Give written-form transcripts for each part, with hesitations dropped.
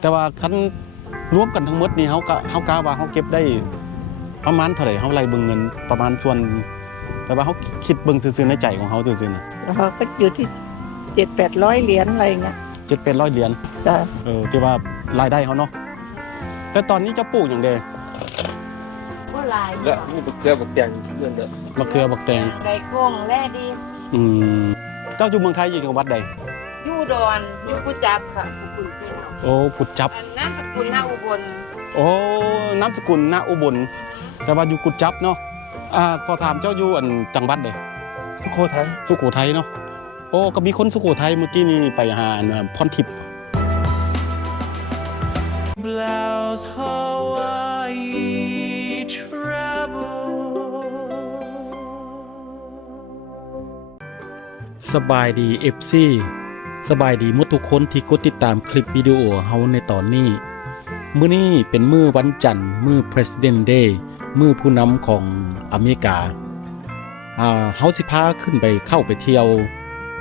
แต่ว่าคันรวมกันทั้งหมดนี่เฮากะว่าเฮาเก็บได้ประมาณเท่าไหร่เฮาไล่เบิ่งเงินประมาณส่วนแต่ว่าเฮาคิดเบิ่งซื่อๆในใจของเฮาซื่อๆน่ะ แล้วเขาก็อยู่ที่700-800 เหรียญอะไรเงี้ย 700-800 เหรียญ จ้ะ ที่ว่ารายได้เขาเนาะแต่ตอนนี้เจ้าปลูกอย่างเด ก็ลาย แล้วนี่บักเกลือบักแตงเพื่อนเด้อ มะเขือบักแตง ไก่ก้งแร่ดี เจ้าอยู่เมืองไทยอยู่จังหวัดใด ยู่ดอนยู่กุจับค่ะสกุลเจ้า โอ้กุดจับ อันนั้นสกุลหน้าอุบล โอ้นามสกุลณอุบลแต่ว่าอยู่กุดจับเนาะขอถามเจ้าอยู่อันจังหวัดใด สุโขทัย สุโขทัยเนาะโอ้ก็มีคนสุโขทัยเมื่อกี้นี่ไปหาอันพรทิพย์ Blouse Hawaii travel สบายดี FC สบายดีหมดทุกคนที่กดติดตามคลิปวิดีโอเฮาในตอนนี้มื้อนี้เป็นมื้อวันจันทร์มื้อ President Day มื้อผู้นำของอเมริกาเฮาสิพาขึ้นไปเข้าไปเที่ยว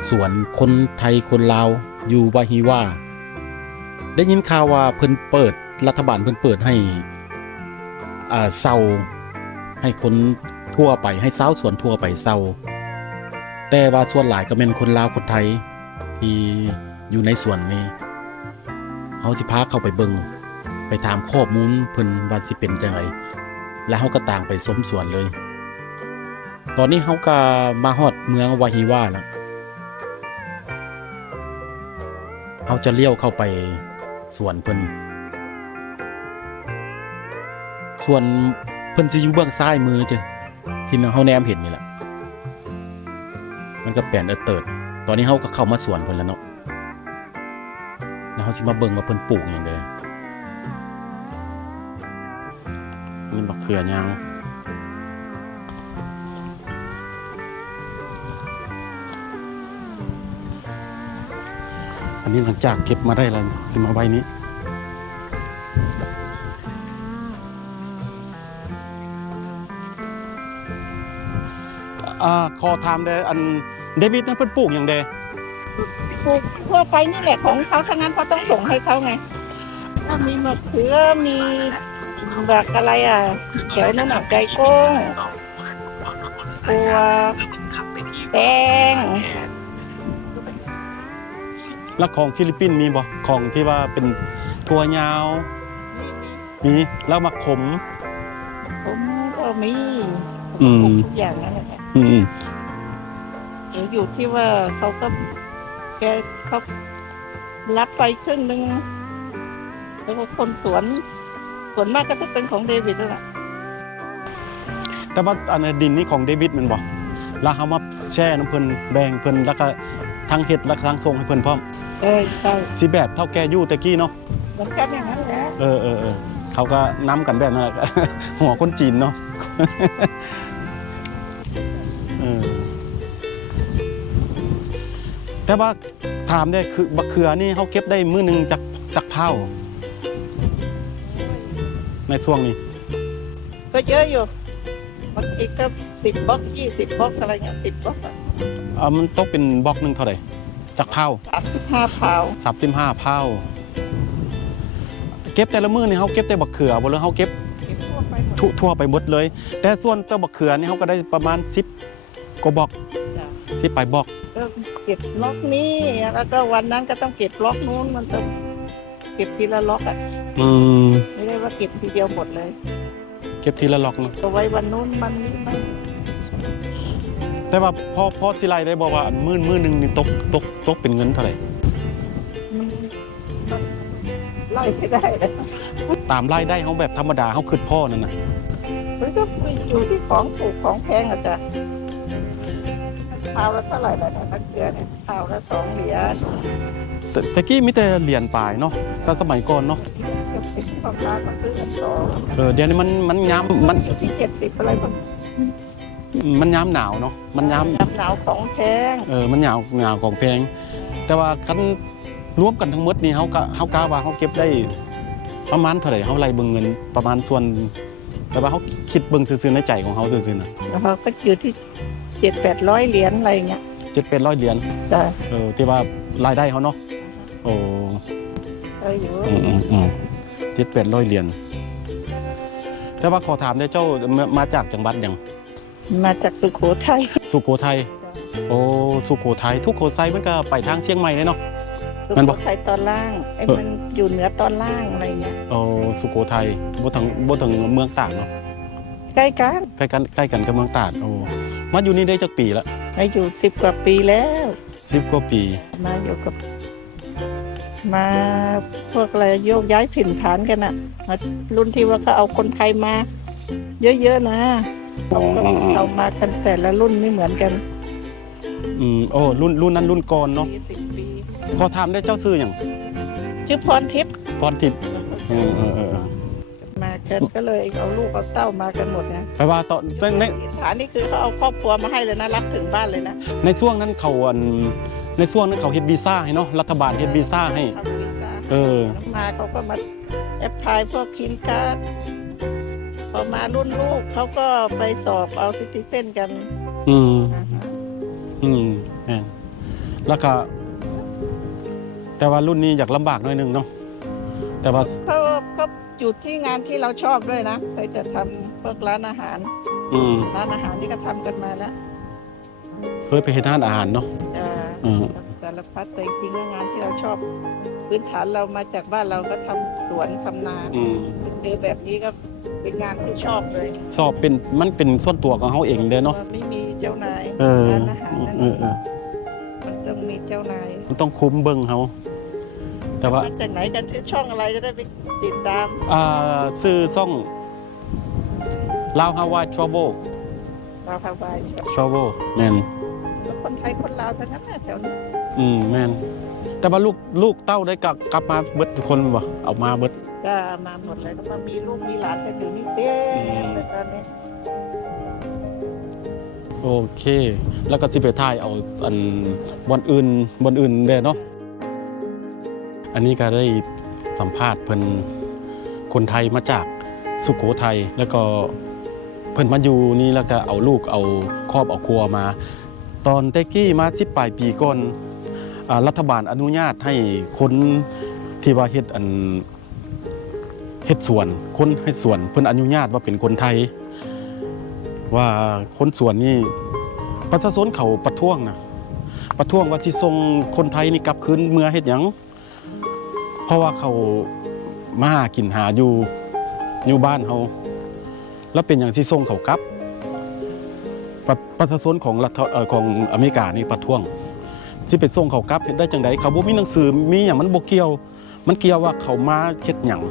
สวนคนไทยคนลาวอยู่วาฮิวาได้ยินข่าวว่าเพิ่นเปิดรัฐบาลเพิ่นเปิดให้เซาให้คนทั่วไปให้ชาวสวนทั่วไปเซาแต่ว่าส่วนหลายก็เป็นคนลาวคนไทยที่อยู่ในสวนนี้เฮาสิพาเข้าไปเบิ่งไปถามข้อมูลเพิ่นว่าสิเป็นจังไดแล้วเฮาก็ต่างไปชมสวนเลยตอนนี้เฮาก็มาฮอดเมืองวาฮิวาแล้วเฮาจะเลี้ยวเข้าไปสวนเพิ่นส่วนเพิ่นสิอยู่เบื้องซ้ายมือจ้ะที่เฮาแนมเห็นนี่แหละมันก็แปลนเติดตอนนี้เฮาก็เข้ามาสวนเพิ่นแล้วเนาะแล้วเฮาสิมาเบิ่งว่าเพิ่นปลูกหยังเด้นี่บักเขือยาวอันนี้หลังจากเก็บมาได้แล้วสิมาไว้นี้ขอถามได้อันเดวิดนั้นเพิ่นปลูกอย่างเด ปลูกทั่วไปนี่แหละของเขาทั้งนั้นเขาต้องส่งให้เขาไงถ้ามีมะเขือมีแบบอะไรแถวนั้นไก่ก้งตัวแตง แล้วของฟิลิปปินส์มีบ่ของที่ว่าเป็นถั่วยาวมีแล้วมาขม ผมก็มี อืม ปลูกทุกอย่างนั่นแหละ อืม เดี๋ยวอยู่ที่ว่าเขารับไปครึ่งนึงแล้วก็คนสวนมากก็จะเป็นของเดวิดนั่นแหละ แต่ว่าอันดินนี่ของเดวิดแมันบ่แล้วเฮามาแช่น้ำเพิ่นแบ่งเพิ่นแล้วก็ทั้งเฮ็ดแล้วก็ทั้งส่งให้เพิ่นพร้อม ใช่ สิแบบเท่าแก่อยู่แต่กี้เนาะ เหมือนกันอย่างนั้นแหละ เขาก็นำกันแบบนั้นแหละ หัวคนจีนเนาะ แต่ว่าถามได้คือบักเขือนี่เขาเก็บได้มื้อหนึงจากเผาในช่วงนี้ ก็เยอะอยู่บางทีก็10 บล็อก20 บล็อกอะไรเงี้ย10 บล็อกมันตกเป็นบล็อกหนึงเท่าไหร่จากเผา 35 เผา 35เผาเก็บแต่ละมื้อนี่เขาเก็บแต่บักเขือบ่หรือเขาเก็บ เก็บทั่วไปหมด ทั่วไปหมดเลย แต่ส่วนตัวบักเขือนี่เขาก็ได้ประมาณ10กว่าบล็อก จ้ะ 10ปลายบล็อก ก็เก็บล็อกนี้แล้วก็วันนั้นก็ต้องเก็บล็อกนู้นมันต้องเก็บทีละล็อกไม่ได้ว่าเก็บทีเดียวหมดเลย เก็บทีละล็อกเนาะ เอาไว้วันนู้นมันนี้มัน แต่ว่าพอสิไล่ได้บอกว่าอันมื้อหนึงนี่ตกเป็นเงินเท่าไหร่ ไล่ไม่ได้เลย ตามรายได้เขาแบบธรรมดาเขาคือพ่อนั่นน่ะ มันก็อยู่ที่ของถูกของแพงอะจ้ะเท้าละเท่าไหร่ละมะเขือเนี่ยเท้าละ2 เหรียญ แต่กี้มีแต่เหรียญปลายเนาะแต่สมัยก่อนเนาะ เก็บสิบของร้านมาซื้อกันสอง เดี๋ยวนี้มันย้ำมัน อยู่ที่70อะไรมันย้ำหนาวเนาะมันย้ หนาวของแพง ำมันหนาวของแพงแต่ว่าคันรวมกันทั้งหมดนี่เขากะว่าเขาเก็บได้ประมาณเท่าไหร่เขาไล่เบิ่งเงินประมาณส่วนแต่ว่าเขาคิดเบิ่งซื่อๆในใจของเขาซื่อๆนะ แล้วเขาก็อยู่ที่700-800 เหรียญอะไรเงี้ย 700-800 เหรียญ จ้ะ ที่ว่ารายได้เขาเนาะโอ้ ได้อยู่ 700-800เหรียญแต่ว่าขอถามได้เจ้ามาจากจังหวัดหยัง มาจากสุโขทัย สุโขทัยโอ้สุโขทัยทุกโขทัยมันก็ไปทางเชียงใหม่เลยเนาะ สุ มัน โข บอก ทัยตอนล่างไอ้มันอยู่เหนือตอนล่างอะไรเงี้ย โอ้สุโขทัยบ่ถึงเมืองตากเนาะ ใกล้กัน ใกล้กันกับเมืองตากโอ้มาอยู่นี่ได้จักปีละ มาอยู่10 กว่าปีแล้ว 10 กว่าปี มาอยู่กับ มาพวกอะไรโยกย้ายถิ่นฐานกันอะมารุ่นที่ว่าเขาเอาคนไทยมา เยอะๆนะเอามากันแต่ละรุ่นไม่เหมือนกัน โอ้รุ่นนั้นรุ่นก่อนเนาะ 10 ปี ขอถามได้เจ้าชื่อหยัง ชื่อพรทิพย์ พรทิพย์ มากันก็เลยเอาลูกเอาเต้ามากันหมดนะ แปลว่าตอนใน ถิ่นฐานนี่คือเขาเอาครอบครัวมาให้เลยนะรับถึงบ้านเลยนะ ในช่วงนั้นเขาในช่วงนั้นเขาเฮ็ดวีซ่าให้เนาะรัฐบาลเฮ็ดวีซ่าให้ ทำวีซ่า มาเขาก็มาแอปพลายพวกคินการ์ดพอมารุ่นลูกเขาก็ไปสอบเอาซิติเซนกัน แม่นแล้วก็แต่ว่ารุ่นนี้อยากลำบากหน่อยนึงเนาะแต่ว่า เขาอยู่ที่งานที่เราชอบด้วยนะเคยจะทำพวกร้านอาหารที่ก็ทำกันมาแล้ว เคยไปเฮ็ดร้านอาหารเนาะ สารพัดแต่จริงๆแล้วงานที่เราชอบพื้นฐานเรามาจากบ้านเราก็ทำสวนทำนาเจอแบบนี้ก็เป็นงานที่ชอบเลย ชอบมันเป็นส่วนตัวของเขาเองเด้อเนาะ ไม่มีเจ้านาย ร้า ร้านอาหารนั่นมันต้องมีเจ้านาย มันต้องคุ้มเบิ่งเขาแต่ว่า มาจากไหนกันที่ช่องอะไรจะได้ไปติดตาม ซื้อซ่องลาวฮาวายทราเวล เราพาไป ทราเวลแม่น คนไทยคนลาวทั้งนั้นแถวนี้ แม่นแต่ว่าลูกเต้าได้กลับมาเบิดทุกคนบ่เอามาเบิด ก็มาหมดเลยก็มามีลูกมีหลานกันอยู่นี่เต็มเลยตอนนี้ โอเค แล้วก็สิไปถ่ายเอาอันบอนอื่นเด้อเนาะอันนี้ก็ได้สัมภาษณ์เพิ่นคนไทยมาจากสุโขทัยแล้วก็เพิ่นมาอยู่นี่แล้วก็เอาลูกเอาครอบเอาครัวมา ตอนเตกี้มา10 ปลายปีก่อนรัฐบาลอนุญาตให้คนที่ว่าเฮ็ดสวนคนเฮ็ดสวนเพิ่นอนุญาตว่าเป็นคนไทย ว่าคนสวนนี่ประชาชนเขาประท้วงว่าที่ส่งคนไทยนี่กลับคืนเมืองเฮ็ดหยังเพราะว่าเขามาหากินหาอยู่บ้านเฮาแล้วเป็นอย่างที่ส่งเขากลับประชาชนของของอเมริกานี่ประท้วงสิไปส่งเขากลับเฮ็ดได้จังไดเขาบ่มีหนังสือมีหยังมันบ่เกี่ยวมันเกี่ยวว่าเขามาเฮ็ดหยัง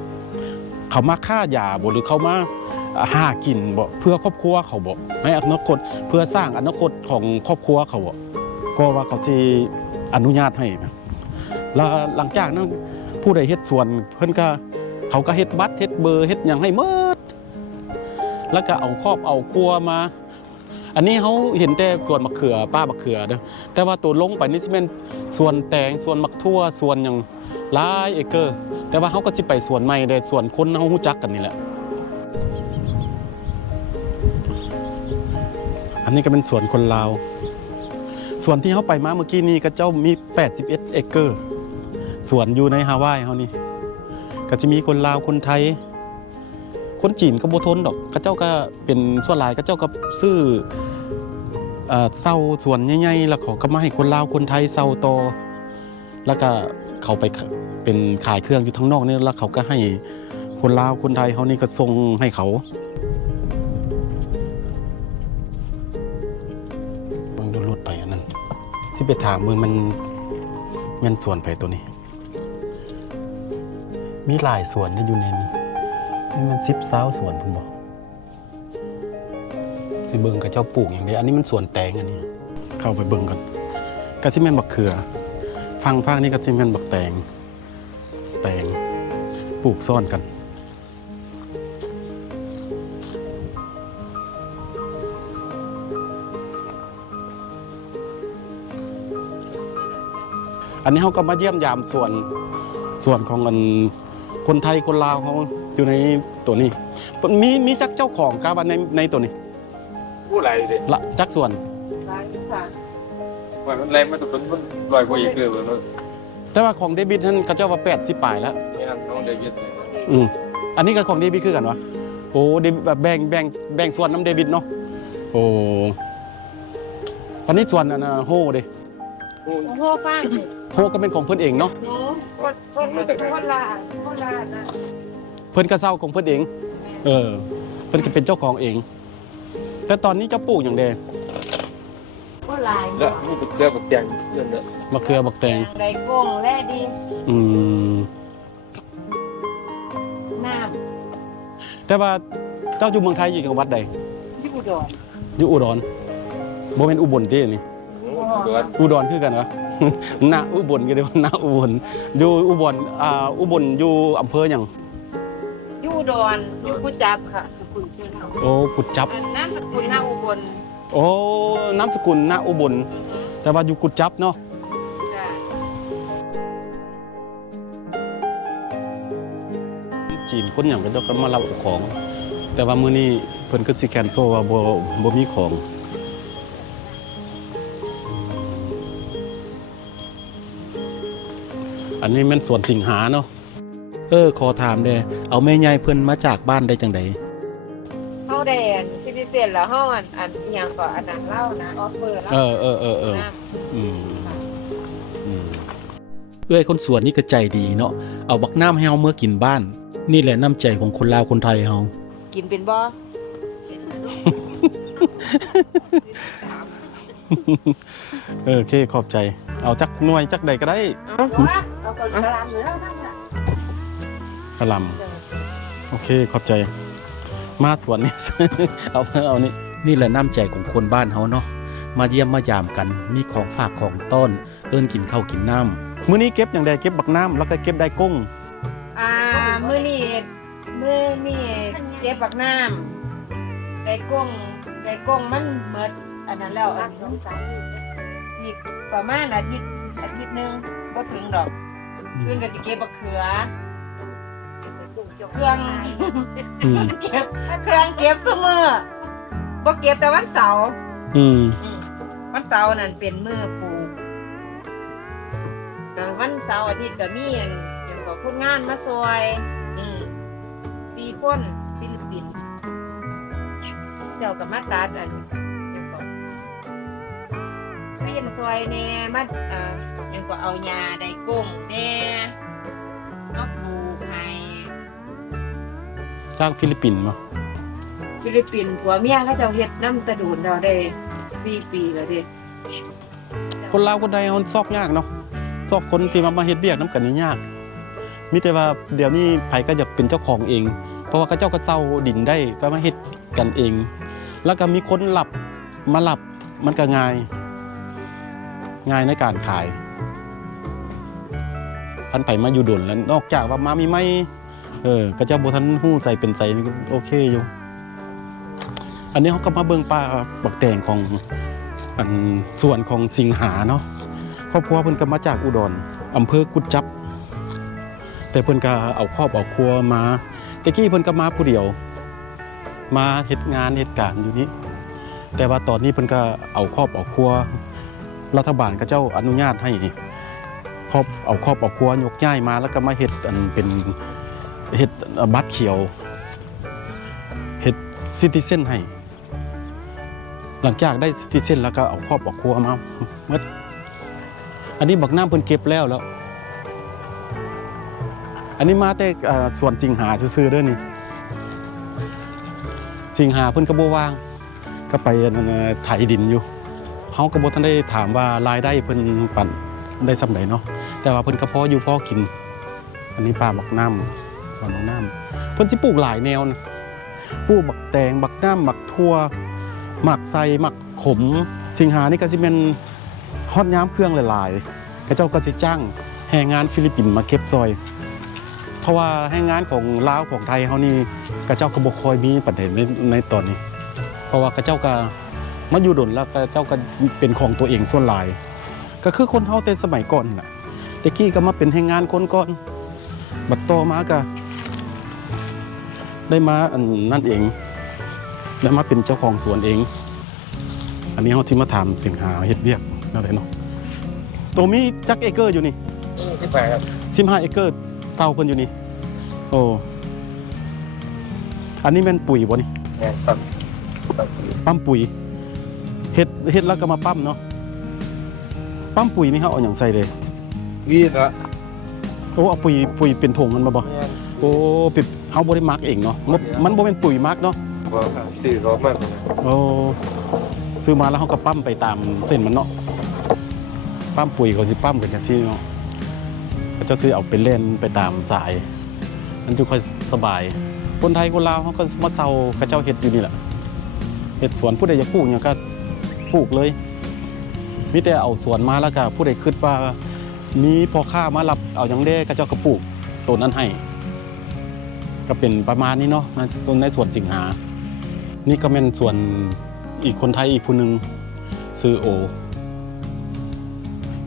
เขามาฆ่ายาบ่หรือเขามาหากินบ่เพื่อครอบครัวเขาบ่ให้อนาคตเพื่อสร้างอนาคตของครอบครัวเขาบ่ก็ว่าเขาสิอนุญาตให้แล้วหลังจากนั้นผู้ใดเฮ็ดสวนเพิ่นก็เขาก็เฮ็ดบัตรเฮ็ดเบอร์เฮ็ดหยังให้หมดแล้วก็เอาครอบเอาครัวมาอันนี้เขาเห็นแต่สวนมะเขือป้ามะเขือเด้อแต่ว่าตัวลงไปนี่สิแม่นสวนแตงสวนมักทั่วสวนหยังหลายเอเกอร์แต่ว่าเขาก็สิไปสวนใหม่เด้สวนคนเฮาฮู้จักกันนี่แหละอันนี้ก็เป็นสวนคนลาวส่วนที่เขาไปมาเมื่อกี้นี้ก็เจ้ามี81 เอเกอร์สวนอยู่ในฮาวายเขานี่ก็จะมีคนลาวคนไทยคนจีนก็บ่ทนดอกเขาเจ้าก็เป็นส่วนหลายเขาเจ้าก็ซื้อเซาสวนใหญ่ๆแล้วเขาก็มาให้คนลาวคนไทยเซาต่อแล้วก็เขาไปเป็นขายเครื่องอยู่ทั้งนอกนี่แล้วเขาก็ให้คนลาวคนไทยเขานี่ก็ส่งให้เขาบังดูรถไปอันนั้นที่ไปถามมึงมันสวนไปตัวนี้มีหลายสวนอยู่ในนี้มัน10 สวนผมบอกสิเบิ่งกับเจ้าปลูกอย่างเดียวอันนี้มันสวนแตงอันนี้เข้าไปเบิ่งกันกะสิแม่นบักเขือฟังภาคนี้กะสิแม่นบักแตงปลูกซ่อนกันอันนี้เขาก็มาเยี่ยมยามส่วนของคนไทยคนลาวเขาอยู่ในตัวนี้มีจักเจ้าของกาบันในตัวนี้ ผู้ไรเด็ก ละจักส่วน ร้านค่ะ ว่ามันแรงมาตุกมันลอยกว่าอีกเกินเลย แต่ แต่ว่าของเดวิดท่านเขาเจ้าว่า80ปลายแล้ว นี่นน้องเดวิด อันนี้ก็ของเดวิดคือกันวะโอ้เดวิดแบบแบ่งส่วนน้ำเดวิดเนาะโอ้อันนี้ส่วนอันโฮเด้ โอ้ป้า โฮก็เป็นของเพิ่นเองเนาะ หนูคนละนะ เพิ่นก็เซาของเพิ่นเองเพิ่นก็เป็นเจ้าของเอง แต่ตอนนี้เจ้าปลูกอย่างเด คนลาย แล้วนี่บักเจ้าบักแตงเพื่อนเด้อ มะเขือบักแตง ไดโก้งแร่ดี อืม น้ แต่ว่าเจ้าอยู่เมืองไทยอยู่จังหวัดใด ำยูดอน อยู่อุดรบ่แม่นอุบลตินี่ เกิด อุดรคือกันวะ ณอุบลก็ได้ว่าณอุบลอยู่อุบลอุบลอยู่อำเภอหยัง ยูดอนยูกุจับค่ะสกุลชื่อเขา โอ้กุดจับ นามสกุลหน้าอุบล โอ้นามสกุลณอุบลแต่ว่าอยู่กุดจับเนาะ จ้ะ จีนคนหยังก็จะมารับของ แต่ว่ามื้อนี้เพิ่นก็สิแคนเซิลว่าบ่มีของอันนี้แม่นสวนสิงหาเนาะขอถามเด้เอาแม่ใหญ่เพิ่นมาจากบ้านได้จังได เฮาแดนซิติเซนแล้วเฮาอันอิหยังก็อันนั้นเล่านะออฟเฟอร์แล้ว น้ำ อืมเอ้ยคนสวนนี่ก็ใจดีเนาะเอาบักน้ำให้เฮาเมื่อกินบ้าน นี่แหละน้ำใจของคนลาวคนไทยเฮา กินเป็นบ่ โอเคขอบใจ เอาจักหน่วยจักใดก็ได้ เอาคนกระลำหรือนั่นน่ะ กะหล่ำโอเคขอบใจ มาสวนนี่ เอานี่แหละน้ำใจของคนบ้านเฮาเนาะมาเยี่ยมมายามกันมีของฝากของต้อนเอิ้นกินข้าวกินน้ำมื้อนี้เก็บอย่างใดเก็บบักน้ำแล้วก็เก็บได้กุ้ง มื้อนี้เก็บบักน้ำได้กงมันหมดอันนั้นแล้วอันนี้อีกประมาณอาทิตย์นึงบ่ถึงดอกเพิ่นก็สิเก็บบักเขือเครื่อง อืม เก็บซุมื้อบ่เก็บแต่วันเสาร์ อืม วันเสาร์นั่นเป็นมื้อปลูกวันเสาร์อาทิตย์ก็มีอันเกี่ยวกับคนงานมาซอย4 คนฟิลิปปินส์เจ้าก็มาตัดอันเกี่ยวกับเรียนซอยแหน่มาเกี่ยวกับเอาหญ้าได้กุ้งแหน่มาปลูกให้ จากฟิลิปปินส์มา ฟิลิปปินส์ผัวเมียเขาเจ้าเฮ็ดน้ำตะดูนเราได้4 ปีแล้วเด้ คนลาวคนใดเฮาซอกยากเนาะซอกคนที่มาเฮ็ดเวียกนำกันนี่ยากมีแต่ว่าเดี๋ยวนี้ไผก็อยากเป็นเจ้าของเอง เพราะว่าเขาเจ้าก็เซาดินได้ก็มาเฮ็ดกันเอง แล้วก็มีคนมารับมันก็ง่ายในการขายพันไผมาอยู่ดนแล้วนอกจากว่ามามีไม่ก็เจ้าบ่ทันฮู้ใส่เป็นใส่นี่ก็โอเคอยู่ อันนี้เขาก็มาเบิ่งป่าบักแตงของอันส่วนของสิงหาเนาะครอบครัวเพิ่นก็มาจากอุดรอำเภอกุดจับ แต่เพิ่นก็เอาครอบเอาครัวมาแต่กี้เพิ่นก็มาผู้เดียว มาเฮ็ดงานเหตุการณ์อยู่นี้แต่ว่าตอนนี้เพิ่นก็เอาครอบเอาครัวรัฐบาลก็เจ้าอนุญาตให้เอาครอบเอาครัวยกย้ายมาแล้วก็มาเฮ็ดอันเป็นเฮ็ดบัตรเขียวเฮ็ดซิติเซนให้หลังจากได้ซิติเซนแล้วก็เอาครอบเอาครัวมาหมดอันนี้บักน้ำเพิ่นเก็บแล้ว อันนี้มาแต่ส่วนสิงหาซื่อๆเด้อนี่สิงหาเพิ่นก็บ่ว่างก็ไปไถดินอยู่เฮาก็บ่ทันได้ถามว่ารายได้เพิ่นปันได้ส่ำใดเนาะแต่ว่าเพิ่นก็พออยู่พอกิน อันนี้ป่าบักน้ำสวนบักน้ำเพิ่นสิปลูกหลายแนวนะปลูกบักแตงบักน้ำบักทั่วหมักไซหมักขมสิงหานี่ก็สิเป็นฮอดย้ำเครื่องหลายๆกระเจ้าก็สิจ้างแรงงานฟิลิปปินส์มาเก็บซอยเพราะว่าแรงงานของลาวของไทยเฮานี่กระเจ้าก็บ่ค่อยมีปานใดในตอนนี้ เพราะว่ากระเจ้าก็มาอยู่ดนแล้วกระเจ้าก็เป็นของตัวเองส่วนหลาย ก็คือคนเฮาแต่สมัยก่อนน่ะตะกี้ก็มาเป็นแรงงานคนก่อนบัดต่อมาก็ได้มาอันนั่นเองได้มาเป็นเจ้าของสวนเอง อันนี้เฮาที่มาถามสิงหาเฮ็ดเวียกอะไรเนาะตัวมีจักเอเกอร์อยู่นี่ จะ 15ครับ 15 เอเกอร์เตาเพิ่นอยู่นี่โอ้อันนี้แม่นปุ๋ยบ่นี่ แม่นครับครับ ปั๊มปุ๋ยเฮ็ดแล้วก็มาปั๊มเนาะปั๊มปุ๋ยนี่เฮาเอาหยังใส่เลย วีดละ โอ้เอาปุ๋ยเป็นถุงมันมาบ่ แม่น โอ้ปิดเฮาบ่ได้มักเองเนาะมันบ่เป็นปุ๋ยมักเนาะ บ่ซื้อเขามา โอ้ซื้อมาแล้วเฮาก็ปั๊มไปตามเส้นมันเนาะปั๊มปุ๋ยก็สิปั๊มกันจังซี่เนาะก็จะซื้อเอาไปเล่นไปตามสายมันจะค่อยสบายคนไทยคนลาวเฮาก็มาเซากระเจ้าเฮ็ดอยู่นี่แหละเฮ็ดสวนผู้ใดอยากปลูกหยังก็ปลูกเลยมีแต่เอาสวนมาแล้วก็ผู้ใดคิดว่ามีพ่อค้ามารับเอาหยังได้กระเจ้าก็ปลูกต้นนั้นให้ ก็เป็นประมาณนี้เนาะในส่วนสิงหา นี่ก็เป็นส่วนอีกคนไทยอีกผู้หนึ่งซื้อโอ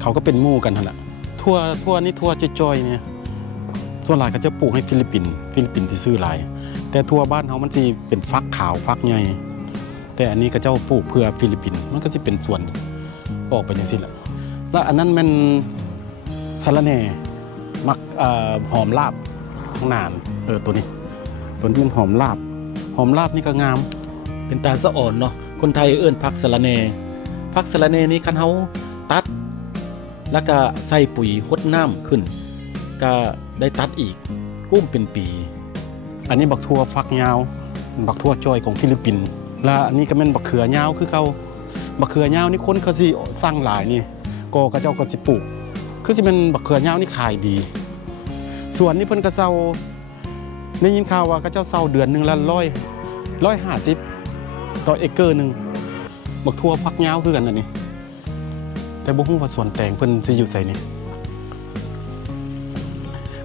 เขาก็เป็นหมู่กันนั่นแหละทั่วนี่ทั่วจอยๆเนี่ยส่วนหลายก็จะปลูกให้ฟิลิปปินส์ที่ซื้อหลาย แต่ทั่วบ้านเขามันจะเป็นฟักขาวฟักใหญ่แต่อันนี้ก็เจ้าปลูกเพื่อฟิลิปปินส์มันก็จะเป็นส่วนออกไปอย่างนี้แหละแล้วอันนั้นมันสะระแหน่มักหอมลาบข้างหนานตัวนี้มันหอมลาบนี่ก็งามเป็นตาสะอ่อนเนาะคนไทยเอิ้นผักสะระแหน่ผักสะระแหน่นี่คันเฮาตัดแล้วก็ใส่ปุ๋ยหดน้ำขึ้นก็ได้ตัดอีกกุ้มเป็นปีอันนี้บักทั่วฟักยาวบักทั่วจอยของฟิลิปปินส์และอันนี้ก็เป็นบักเขือยาวคือเขาบักเขือยาวนี่คนเขาสิสร้างหลายนี่ก็เจ้าก็สิปลูกคือสิเป็นบักเขือยาวนี่ขายดีส่วนนี้เพิ่นก็เซาได้ยินข่าวว่าเขาเจ้าเซาเดือนนึงละ150ต่อเอเกอร์นึงบักทั่วฟักยาวคือกันอันนี้แต่บ่ฮู้ว่าสวนแตงเพิ่นสิอยู่ไสนี่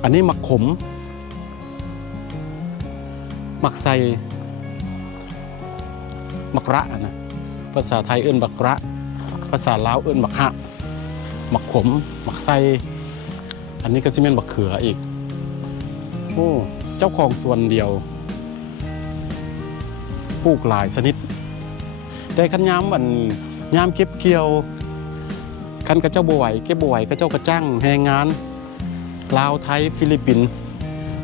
อันนี้มักขมมักไซมักระนะภาษาไทยเอิ้นบักระภาษาลาวเอิ้นบักฮะมักขมมักไซอันนี้ก็สิแม่นบักเขืออีกโอ้เจ้าของสวนเดียวปลูกหลายชนิดแต่คันยามเก็บเกี่ยวคันกระเจ้าบ่ไหวเก็บบ่ไหวกระเจ้ากระจ้างแรงงานลาวไทยฟิลิปปินส์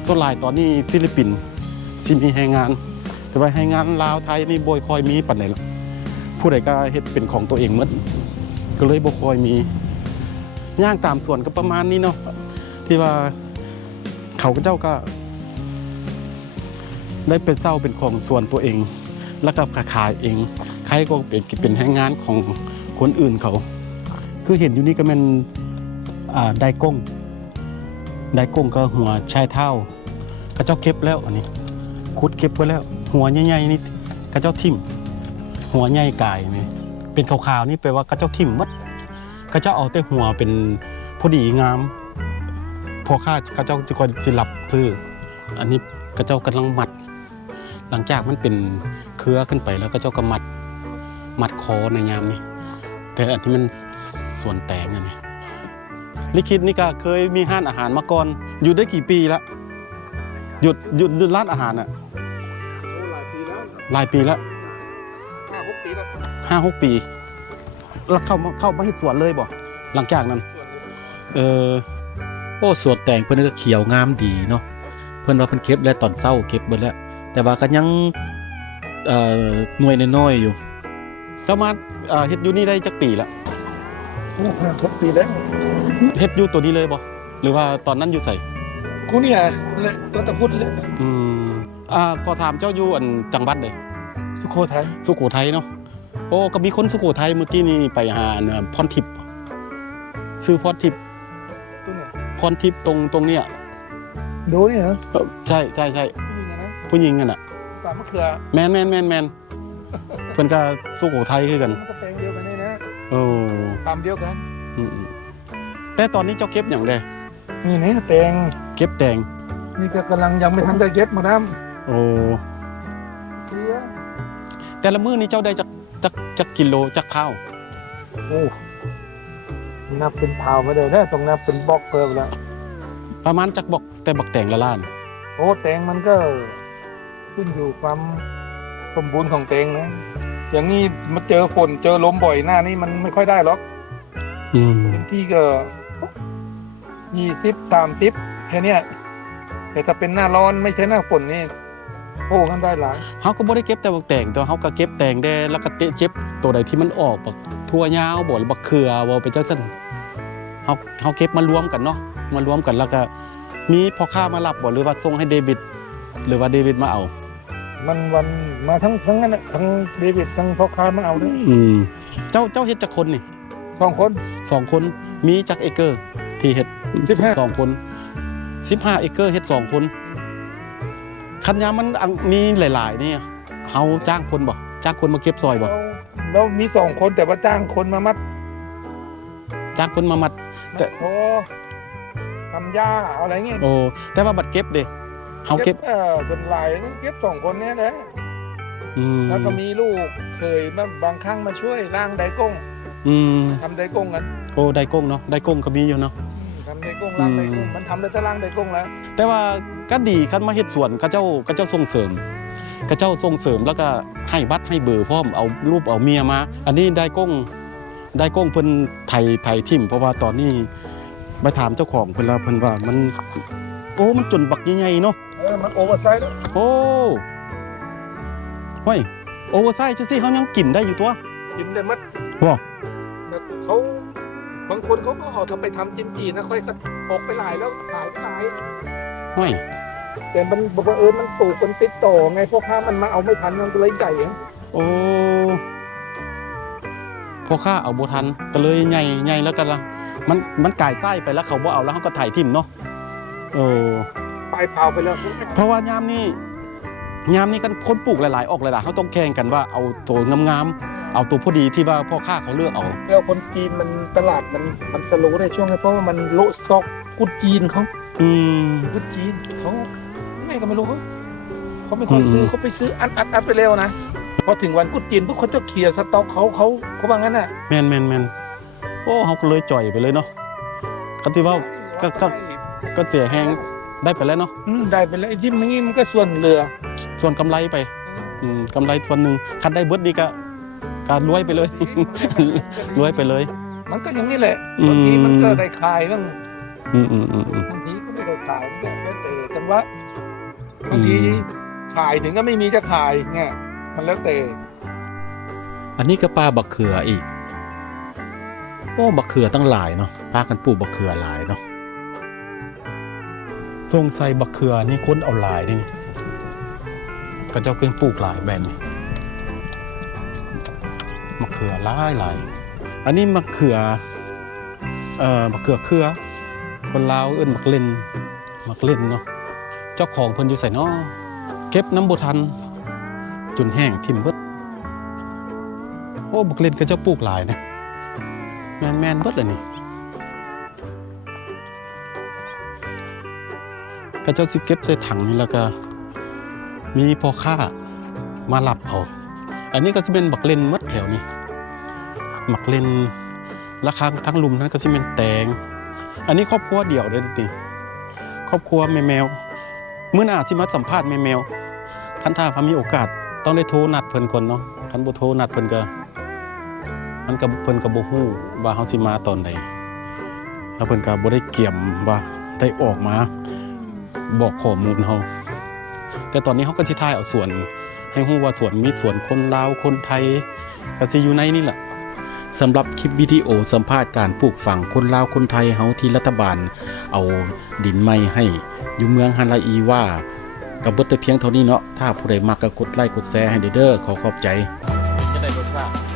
ส่วนหลายตอนนี้ฟิลิปปินส์สิมีแรงงานแต่ว่าแรงงานลาวไทยนี่บ่ค่อยมีปานใดล่ะผู้ใดก็เฮ็ดเป็นของตัวเองหมดก็เลยบ่ค่อยมีย่างตามสวนก็ประมาณนี้เนาะที่ว่าเขากระเจ้าก็ได้เป็นเจ้าเป็นของส่วนตัวเองแล้วก็ขายเองใครก็เป็นแรงงานของคนอื่นเขาคือเห็นอยู่นี่ก็เป็นไดก้งก็หัวชายเท้ากระเจ้าเก็บแล้วอันนี้ขุดเก็บไว้แล้วหัวใหญ่ๆนี่กระเจ้าทิ่มหัวใหญ่กายนี่เป็นขาวๆนี่แปลว่ากระเจ้าทิ่มหมดกระเจ้าเอาแต่หัวเป็นพอดีงามพอค่ากระเจ้าจะคอยสิรับซื้ออันนี้กระเจ้ากำลังมัดหลังจากมันเป็นเครือขึ้นไปแล้วกระเจ้าก็มัดคอในยามนี้แต่อันที่มันส่วนแตงนี่ลิขิตนี่ก็เคยมีห้านอาหารมาก่อนอยู่ได้กี่ปีแล้วหยุดร้านอาหารอ่ะหลายปีแล้ว5-6 ปีแล้ว5-6 ปีแล้วเข้ามาให้สวนเลยบ่หลังจากนั้นโอ้สวนแตงเพิ่นก็เขียวงามดีเนาะเพิ่นว่าเพิ่นเก็บแล้วตอนเช้าเก็บเบิดแล้วแต่ว่าก็ยังหน่วยน้อยๆอยู่เจ้ามาเฮ็ดอยู่นี่ได้จักปีละ5-6 ปีแล้ว เฮ็ดอยู่ตัวนี้เลยบ่หรือว่าตอนนั้นอยู่ไส กูเนี่ยเลยก็ตะพุดเลย ขอถามเจ้าอยู่อันจังหวัดใด สุโขทัย สุโขทัยเนาะโอ้ก็มีคนสุโขทัยเมื่อกี้นี่ไปหาพรทิพย์ซื้อพรทิพย์ ตัวไหน พรทิพย์ตรงเนี้ย ดูนี่เหรอ ใช่ผู้หญิงกันน่ะ ป่ามะเขือ แม่นเพิ่นก็สุโขทัยคือกัน มันก็แปลงเดียวกันนี่นะ โอ้ ตามเดียวกัน แต่ตอนนี้เจ้าเก็บหยังได้ นี่แตง เก็บแตง นี่ก็กำลังยังไม่ทันได้เย็บมาดาม โอ้ เสีย แต่ละมื้อนี้เจ้าได้จักกิโลจักข้าว โอ้นับเป็นเผาไม่ได้นะต้องนับเป็นบล็อกเพิ่มแล้ว ประมาณจักบอกแต่บักแตงละล้าน โอ้แตงมันก็ขึ้นอยู่ความสมบูรณ์ของแตงนะอย่างนี้มาเจอฝนเจอลมบ่อยหน้านี่มันไม่ค่อยได้หรอกเต็มที่ก็ 20-30แค่เนี้ยแต่ถ้าเป็นหน้าร้อนไม่ใช่หน้าฝนนี่โอ้กันได้หลาย เฮาก็บ่ได้เก็บแต่บักแตงแต่ว่าเฮาก็เก็บแตงได้แล้วก็เจ็บตัวใดที่มันออกบักทั่วยาวบ่หรือบักเขือบ่เป็นจังซั่นเฮาเก็บมารวมกันเนาะมารวมกันแล้วก็มีพ่อค้ามารับบ่หรือว่าส่งให้เดวิดหรือว่าเดวิดมาเอา มันวันมาทั้งนั้นน่ะทั้งเดวิดทั้งพ่อค้ามาเอาด้วย เจ้าเฮ็ดจักคนนี่ 2 คน 2 คนมีจักเอเกอร์ที่เฮ็ด 15 2 คน15เอเกอร์เฮ็ด2 คนคันยามมันมีหลายๆนี่เฮาจ้างคนบ่จ้างคนมาเก็บซอยบ่ เรามี2 คนแต่ว่าจ้างคนมามัด จ้างคนมามัด โอ้ทำหญ้าอะไรเงี้ย โอ้แต่ว่าบัดเก็บเด้เฮาเก็บ เป็นหลายเก็บ2 คนเนี้ยแหละ อืม แล้วก็มีลูกเคยมาบางครั้งมาช่วยล้างไดก้ง อืม ทำไดก้งกัน โอ้ไดก้งเนาะไดก้งก็มีอยู่เนาะ ทำไดก้งล้างไดก้ง อืม มันทำได้แต่ล้างไดก้งแล้ว แต่ว่าก็ดีคันมาเฮ็ดสวนเขาเจ้าส่งเสริมเขาเจ้าส่งเสริมแล้วก็ให้บัตรให้เบอร์พร้อมเอารูปเอาเมียมา อันนี้ไดก้งเพิ่นไทยทิ่มเพราะว่าตอนนี้ไปถามเจ้าของเพิ่นแล้วเพิ่นว่ามันโอ้มันจนบักใหญ่ๆเนาะ มันโอเวอร์ไซส์แล้ว โอ้เฮ้ยโอเวอร์ไซส์จังซี่เฮายังกินได้อยู่ตัว กินได้มัด ว้า แต่เขาบางคนเขาก็เอาทำไปทำจิ้มจีนะค่อยก็ออกไปหลายแล้วขายไปหลาย เฮ้ย แต่มันบอกว่ามันปลูกมันติดต่อไงพวกค้ามันมาเอาไม่ทันมันก็เลยใหญ่อะ โอ้พ่อข้าเอาบ่ทันก็เลยใหญ่แล้วกันละมันกลายไส้ไปแล้วเขาบ่เอาแล้วเขาก็ถ่ายทิ่มเนาะโอ้ ปลายเผาไปแล้ว เพราะว่ายามนี้กันคนปลูกหลายๆออกหลายๆเขาต้องแข่งกันว่าเอาตัวงามๆเอาตัวพอดีที่ว่าพ่อข้าเขาเลือกเอา แล้วคนจีนมันตลาดมันสโลว์ในช่วงนี้เพราะว่ามันโละสต็อกกุดจีนเขา อืม กุดจีนเขาไม่ก็ไม่รู้เขาไม่ค่อยซื้อเขาไปซื้ออัดไปเร็วนะพอถึงวันกุดจีนพวกเขาจะเคลียร์สต็อกเขาว่างั้นน่ะ แม่นโอ้เขาก็เลยจ่อยไปเลยเนาะก็ที่ว่าก็เสียแหงได้ไปแล้วเนาะ ได้ไปแล้วไอ้ที่มันงี้มันก็ส่วนเหลือ ส่วนกำไรไปกำไรส่วนหนึ่งคันได้เบิดดีก็การรวยไปเลย รวยไปเลย มันก็อย่างนี้แหละ อืม บางทีมันก็ได้ขายบ้าง อืม บางทีก็ไม่ได้ขายก็แล้วแต่จังหวะบางทีขายถึงก็ไม่มีจะขายเงี้ยมันแล้วแต่ อันนี้ก็ปลาบักเขืออีกโอ้บักเขือตั้งหลายเนาะพากันปลูกบักเขือหลายเนาะทรงใส่บักเขือนี่คนเอาหลายนี่ก็เจ้าเกินปลูกหลายแบบนี้บักเขือหลายอันนี้บักเขือบักเขือเครือคนลาวเอิ้นบักเล่นเนาะเจ้าของเพิ่นอยู่ใส่เนาะเก็บน้ำบ่ทันจนแห้งทิ่มเบิดโอ้บักเล่นก็เจ้าปลูกหลายนะแมนเบิดเลยนี่ก็เจ้าสิเก็บใส่ถังนี่แล้วก็มีพ่อค้ามารับเอาอันนี้ก็สิเป็นบักเล่นหมดแถวนี้บักเล่นราคาทั้งลุมนั้นก็สิเป็นแตงอันนี้ครอบครัวเดี่ยวเด้อติครอบครัวแมวมื้อหน้าสิมาสัมภาษณ์แมวคันถ้ามีโอกาสต้องได้โทรนัดเพิ่นก่อนเนาะคันบ่โทรนัดเพิ่นก็มันก็เพิ่นก็บ่ฮู้ว่าเฮาสิมาตอนใดแล้วเพิ่นก็บ่ได้เกี่ยมว่าได้ออกมาบอกข้อมูลเฮาแต่ตอนนี้เฮาก็สิถ่ายเอาส่วนให้ฮู้ว่าส่วนมีส่วนคนลาวคนไทยก็สิอยู่ในนี่แหละสำหรับคลิปวิดีโอสัมภาษณ์การปลูกฝังคนลาวคนไทยเฮาที่รัฐบาลเอาดินไม้ให้อยู่เมืองฮันลาอีว่ากับเบิดแต่เพียงเท่านี้เนาะถ้าผู้ใดมักก็กดไลค์กดแชร์ให้เด้อขอขอบใจจะได้รสชาติ